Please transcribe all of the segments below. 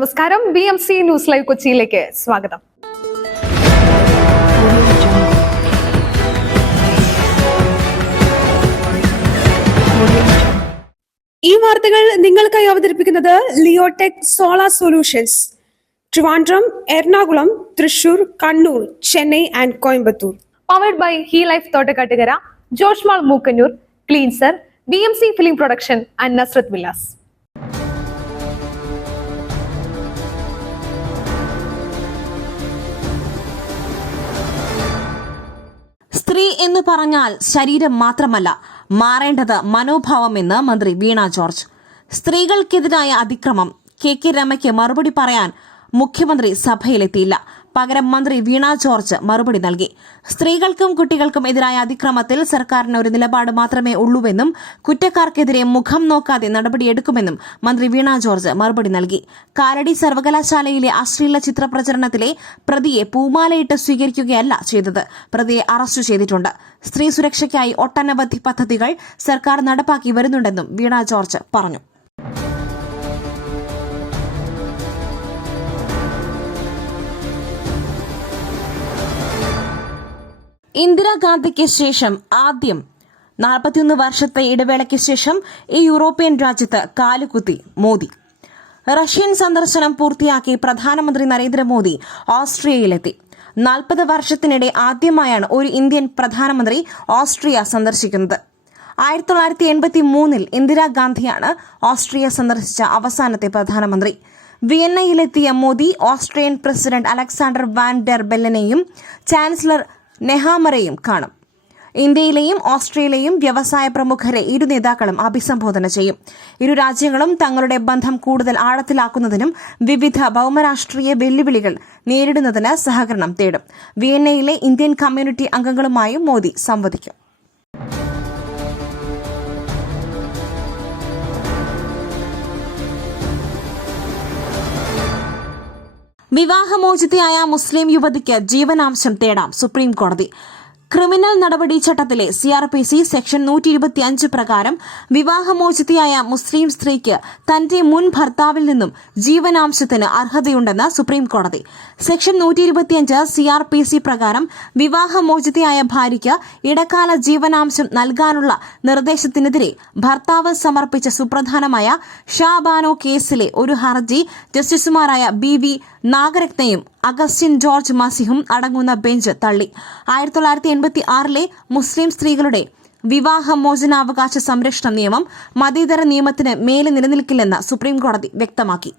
നമസ്കാരം. BMC news live കൊച്ചിയിലേക്ക് സ്വാഗതം. ഈ വാർത്തകൾ നിങ്ങൾക്കായി അവതരിപ്പിക്കുന്നത് Leotech solar solutions, Trivandrum, Ernakulam, Thrissur, Kannur, Chennai and Coimbatore. Powered by Hi Life Thottakkattukara, Josh Mall Mookkannoor, cleanser, BMC film production and Nazareth villas. സ്ത്രീ എന്ന് പറഞ്ഞാൽ ശരീരം മാത്രമല്ല, മാറേണ്ടത് മനോഭാവമെന്ന് മന്ത്രി വീണ ജോർജ്. സ്ത്രീകൾക്കെതിരായ അതിക്രമം കെ രമയ്ക്ക് മറുപടി പറയാൻ മുഖ്യമന്ത്രി സഭയിലെത്തിയില്ല. പകരം മന്ത്രി വീണ ജോർജ് മറുപടി നൽകി. സ്ത്രീകൾക്കും കുട്ടികൾക്കും എതിരായ അതിക്രമത്തിൽ സർക്കാരിന് ഒരു നിലപാട് മാത്രമേ ഉള്ളൂവെന്നും കുറ്റക്കാർക്കെതിരെ മുഖം നോക്കാതെ നടപടിയെടുക്കുമെന്നും മന്ത്രി വീണ ജോർജ് മറുപടി നൽകി. കാലടി സർവകലാശാലയിലെ അശ്ലീല ചിത്രപ്രചരണത്തിലെ പ്രതിയെ പൂമാലയിട്ട് സ്വീകരിക്കുകയല്ല ചെയ്തത്. പ്രതിയെ അറസ്റ്റ് ചെയ്തിട്ടുണ്ട്. സ്ത്രീ സുരക്ഷയ്ക്കായി ഒട്ടനവധി പദ്ധതികൾ സർക്കാർ നടപ്പാക്കി വരുന്നുണ്ടെന്നും വീണ ജോർജ് പറഞ്ഞു. ഇന്ദിരാഗാന്ധിക്ക് ശേഷം ആദ്യം 41 വർഷത്തെ ഇടവേളയ്ക്ക് ശേഷം ഈ യൂറോപ്യൻ രാജ്യത്ത് കാലുകുത്തി മോദി. റഷ്യൻ സന്ദർശനം പൂർത്തിയാക്കി പ്രധാനമന്ത്രി നരേന്ദ്രമോദി ഓസ്ട്രിയയിലെത്തി. 40 വർഷത്തിനിടെ ആദ്യമായാണ് ഒരു ഇന്ത്യൻ പ്രധാനമന്ത്രി ഓസ്ട്രിയ സന്ദർശിക്കുന്നത്. 1983 ഇന്ദിരാഗാന്ധിയാണ് ഓസ്ട്രിയ സന്ദർശിച്ച അവസാനത്തെ പ്രധാനമന്ത്രി. വിയന്നയിലെത്തിയ Modi Austrian president Alexander Van Der ബെല്ലനെയും ചാൻസലർ നെഹാമറെയും കാണും. ഇന്ത്യയിലെയും ഓസ്ട്രേലിയയിലെയും വ്യവസായ പ്രമുഖരെ ഇരു നേതാക്കളും അഭിസംബോധന ചെയ്യും. ഇരു രാജ്യങ്ങളും തങ്ങളുടെ ബന്ധം കൂടുതൽ ആഴത്തിലാക്കുന്നതിനും വിവിധ ഭൌമരാഷ്ട്രീയ വെല്ലുവിളികൾ നേരിടുന്നതിന് സഹകരണം തേടും. വിയന്നയിലെ ഇന്ത്യൻ കമ്മ്യൂണിറ്റി അംഗങ്ങളുമായും മോദി സംവദിക്കും. വിവാഹമോചിതയായ മുസ്ലിം യുവതിക്ക് ജീവനാംശം തേടാം സുപ്രീം കോടതി. ക്രിമിനൽ നടപടി ചട്ടത്തിലെ CRPC സെക്ഷൻ 125 പ്രകാരം വിവാഹമോചിതയായ മുസ്ലിം സ്ത്രീക്ക് തന്റെ മുൻ ഭർത്താവിൽ നിന്നും ജീവനാംശത്തിന് അർഹതയുണ്ടെന്ന് സുപ്രീം കോടതി. സെക്ഷൻ 125 CRPC പ്രകാരം വിവാഹമോചിതയായ ഭാര്യയ്ക്ക് ഇടക്കാല ജീവനാംശം നൽകാനുള്ള നിർദ്ദേശത്തിനെതിരെ ഭർത്താവ് സമർപ്പിച്ച സുപ്രധാനമായ ഷാബാനോ കേസിലെ ഒരു ഹർജി ജസ്റ്റിസുമാരായ BV നാഗരത്നയും അഗസ്റ്റിൻ ജോർജ് മസിഹും അടങ്ങുന്ന ബെഞ്ച് തള്ളി. 1986 മുസ്ലിം സ്ത്രീകളുടെ വിവാഹമോചനാവകാശ സംരക്ഷണ നിയമം മതേതര നിയമത്തിന് മേലെ നിലനിൽക്കില്ലെന്ന് സുപ്രീം കോടതി വ്യക്തമാക്കി.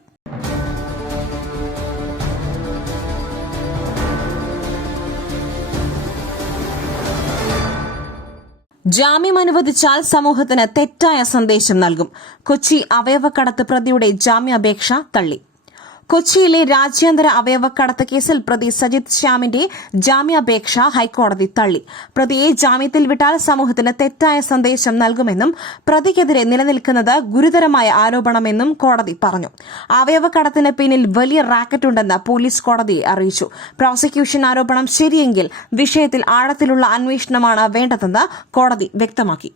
ജാമ്യം അനുവദിച്ചാൽ സമൂഹത്തിന് തെറ്റായ സന്ദേശം നൽകും. കൊച്ചി അവയവക്കടത്ത് പ്രതിയുടെ ജാമ്യാപേക്ഷ തള്ളി. കൊച്ചിയിലെ രാജ്യാന്തര അവയവക്കടത്ത് കേസിൽ പ്രതി സജിത് ശ്യാമിന്റെ ജാമ്യാപേക്ഷ ഹൈക്കോടതി തള്ളി. പ്രതിയെ ജാമ്യത്തിൽ വിട്ടാൽ സമൂഹത്തിന് തെറ്റായ സന്ദേശം നൽകുമെന്നും പ്രതിക്കെതിരെ നിലനിൽക്കുന്നത് ഗുരുതരമായ ആരോപണമെന്നും കോടതി പറഞ്ഞു. അവയവക്കടത്തിന് പിന്നിൽ വലിയ റാക്കറ്റുണ്ടെന്ന് പോലീസ് കോടതിയെ അറിയിച്ചു. പ്രോസിക്യൂഷൻ ആരോപണം ശരിയെങ്കിൽ വിഷയത്തിൽ ആഴത്തിലുള്ള അന്വേഷണമാണ് വേണ്ടതെന്ന് കോടതി വ്യക്തമാക്കി.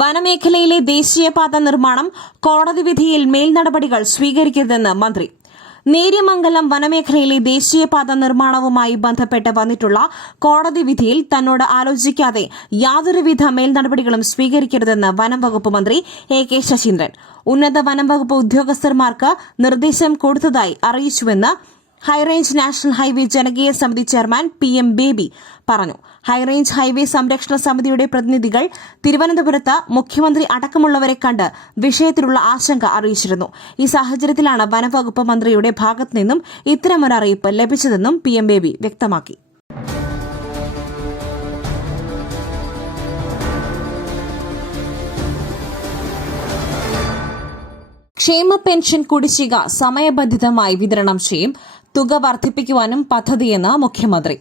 വനമേഖലയിലെ ദേശീയപാത നിർമ്മാണം കോടതി വിധിയിൽ മേൽനടപടികൾ സ്വീകരിക്കരുതെന്ന് മന്ത്രി. നേര്യമംഗലം വനമേഖലയിലെ ദേശീയപാത നിർമ്മാണവുമായി ബന്ധപ്പെട്ട് വന്നിട്ടുള്ള കോടതി വിധിയിൽ തന്നോട് ആലോചിക്കാതെ യാതൊരുവിധ മേൽനടപടികളും സ്വീകരിക്കരുതെന്ന് വനം വകുപ്പ് മന്ത്രി എ.കെ. ശശീന്ദ്രൻ ഉന്നത വനം വകുപ്പ് ഉദ്യോഗസ്ഥന്മാർക്ക് നിർദ്ദേശം കൊടുത്തതായി അറിയിച്ചുവെന്ന് ഹൈറേഞ്ച് നാഷണൽ ഹൈവേ ജനകീയ സമിതി ചെയർമാൻ PM ബേബി പറഞ്ഞു. ഹൈറേഞ്ച് ഹൈവേ സംരക്ഷണ സമിതിയുടെ പ്രതിനിധികൾ തിരുവനന്തപുരത്ത് മുഖ്യമന്ത്രി അടക്കമുള്ളവരെ കണ്ട് വിഷയത്തിലുള്ള ആശങ്ക അറിയിച്ചിരുന്നു. ഈ സാഹചര്യത്തിലാണ് വനംവകുപ്പ് മന്ത്രിയുടെ ഭാഗത്തുനിന്നും ഇത്തരമൊരു അറിയിപ്പ് ലഭിച്ചതെന്നും PM ബേബി വ്യക്തമാക്കി. ക്ഷേമ പെൻഷൻ കുടിശ്ശിക സമയബന്ധിതമായി വിതരണം ചെയ്യും. തുക വർദ്ധിപ്പിക്കുവാനും പദ്ധതിയെന്ന് മുഖ്യമന്ത്രി.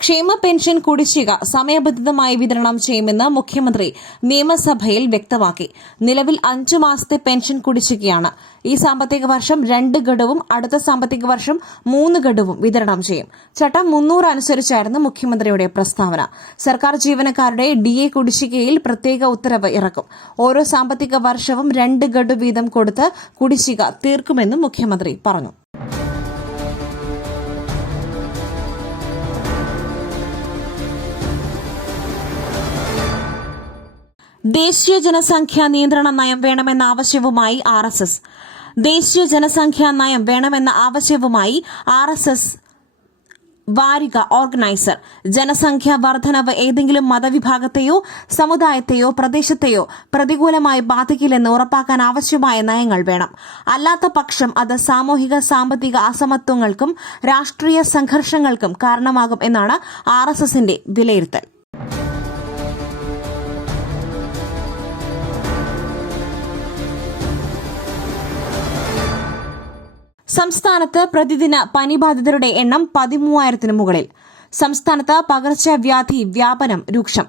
ക്ഷേമ പെൻഷൻ കുടിശ്ശിക സമയബന്ധിതമായി വിതരണം ചെയ്യുമെന്ന് മുഖ്യമന്ത്രി നിയമസഭയിൽ വ്യക്തമാക്കി. നിലവിൽ 5 മാസത്തെ പെൻഷൻ കുടിശ്ശികയാണ്. ഈ സാമ്പത്തിക വർഷം 2 ഗഡുവും അടുത്ത സാമ്പത്തിക വർഷം 3 ഗഡുവും വിതരണം ചെയ്യും. ചട്ടം 300 അനുസരിച്ചായിരുന്നു മുഖ്യമന്ത്രിയുടെ പ്രസ്താവന. സർക്കാർ ജീവനക്കാരുടെ DA കുടിശ്ശികയിൽ പ്രത്യേക ഉത്തരവ് ഇറക്കും. ഓരോ സാമ്പത്തിക വർഷവും 2 ഗഡു വീതം കൊടുത്ത് കുടിശ്ശിക തീർക്കുമെന്നും മുഖ്യമന്ത്രി പറഞ്ഞു. ദേശീയ ജനസംഖ്യാ നിയന്ത്രണ നയം വേണമെന്ന ആവശ്യവുമായി RSS. ദേശീയ ജനസംഖ്യാ നയം വേണമെന്ന ആവശ്യവുമായി RSS വാരിക ഓർഗനൈസർ. ജനസംഖ്യാ വർധനവ് ഏതെങ്കിലും മതവിഭാഗത്തെയോ സമുദായത്തെയോ പ്രദേശത്തെയോ പ്രതികൂലമായി ബാധിക്കില്ലെന്ന് ഉറപ്പാക്കാൻ ആവശ്യമായ നയങ്ങൾ വേണം. അല്ലാത്ത പക്ഷം അത് സാമൂഹിക സാമ്പത്തിക അസമത്വങ്ങൾക്കും രാഷ്ട്രീയ സംഘർഷങ്ങൾക്കും കാരണമാകും എന്നാണ് RSSന്റെ വിലയിരുത്തൽ. സംസ്ഥാനത്ത് പ്രതിദിന പനിബാധിതരുടെ എണ്ണം 13,000-ന് മുകളിൽ. സംസ്ഥാനത്ത് പകർച്ചവ്യാധി വ്യാപനം രൂക്ഷം.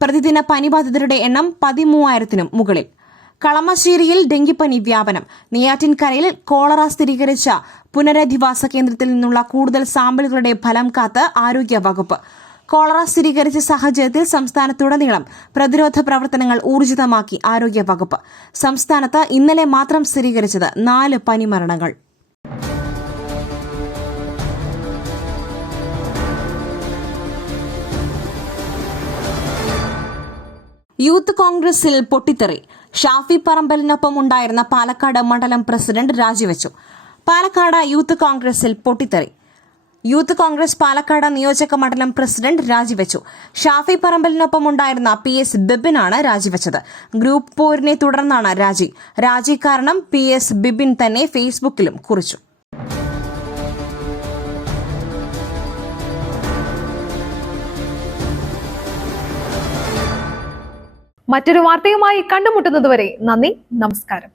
പ്രതിദിന പനിബാധിതരുടെ എണ്ണം 13,000-ന് മുകളിൽ. കളമശ്ശേരിയിൽ ഡെങ്കിപ്പനി വ്യാപനം. നെയ്യാറ്റിൻകരയിൽ കോളറ സ്ഥിരീകരിച്ച പുനരധിവാസ കേന്ദ്രത്തിൽ നിന്നുള്ള കൂടുതൽ സാമ്പിളുകളുടെ ഫലം കാത്ത് ആരോഗ്യവകുപ്പ്. കോളറ സ്ഥിരീകരിച്ച സാഹചര്യത്തിൽ സംസ്ഥാനത്തുടനീളം പ്രതിരോധ പ്രവർത്തനങ്ങൾ ഊർജിതമാക്കി ആരോഗ്യവകുപ്പ്. സംസ്ഥാനത്ത് ഇന്നലെ മാത്രം സ്ഥിരീകരിച്ചത് 4 പനിമരണങ്ങൾ. യൂത്ത് കോൺഗ്രസിൽ പൊട്ടിത്തെറി. ഷാഫി പറമ്പലിനൊപ്പം ഉണ്ടായിരുന്ന പാലക്കാട് മണ്ഡലം പ്രസിഡന്റ് രാജിവെച്ചു. പാലക്കാട് യൂത്ത് കോൺഗ്രസിൽ പൊട്ടിത്തെറി. യൂത്ത് കോൺഗ്രസ് പാലക്കാട് നിയോജക മണ്ഡലം പ്രസിഡന്റ് രാജിവെച്ചു. ഷാഫി പറമ്പലിനൊപ്പം ഉണ്ടായിരുന്ന PS ബിബിനാണ് രാജിവെച്ചത്. ഗ്രൂപ്പ് പോരിനെ തുടർന്നാണ് രാജി കാരണം PS ബിബിൻ തന്നെ ഫേസ്ബുക്കിലും കുറിച്ചു. മറ്റൊരു വാർത്തയുമായി കണ്ടുമുട്ടുന്നതുവരെ നന്ദി, നമസ്കാരം.